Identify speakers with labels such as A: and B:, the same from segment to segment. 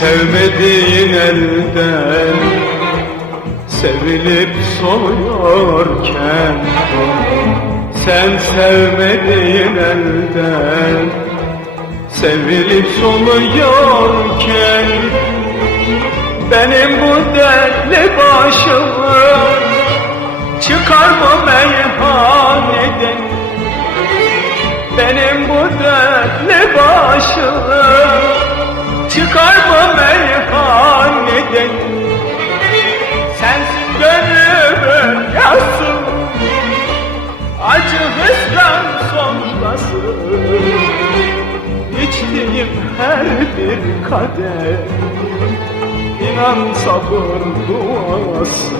A: Sevmediğin elden Sevilip soluyorken Sen sevmediğin elden Sevilip soluyorken Benim bu dertli başımı Çıkar mı meyhaneden Benim bu dertli başımı Çıkar mı meyhaneden? Sensin gönlümün yası Acı hüsran sonrası. İçtiğim her bir kader İnan sabır duası.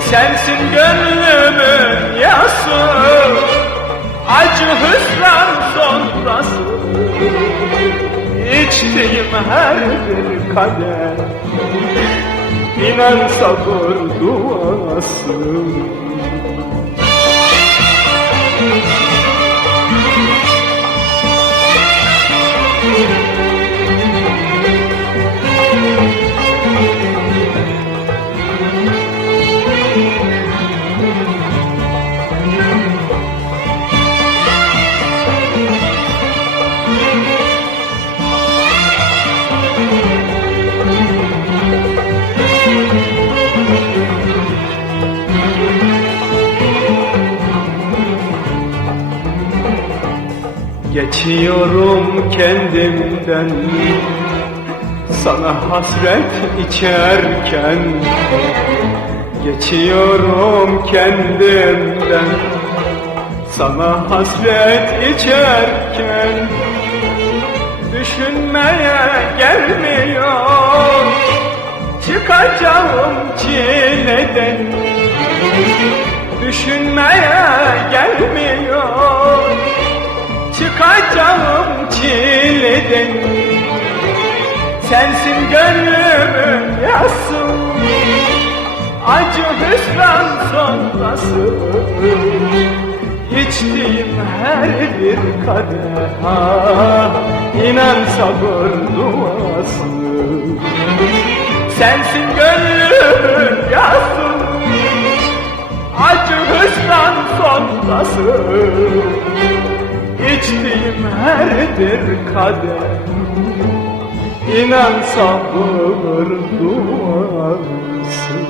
A: Sensin gönlümün yası Acı hüsran İçtiğim her bir kader. İnan sabır duası Geçiyorum kendimden. Sana hasret içerken Geçiyorum kendimden. Sana hasret içerken Düşünmeye gelmiyor. Çıkacağım çileden. Düşünmeye çileden Sensin gönlümün yası Acı hüsran sonrası. İçtiğim her bir kadeh ah, İnan sabır duası. Sensin gönlümün yası Acı hüsran sonrası her bir kader. İnan sabır duası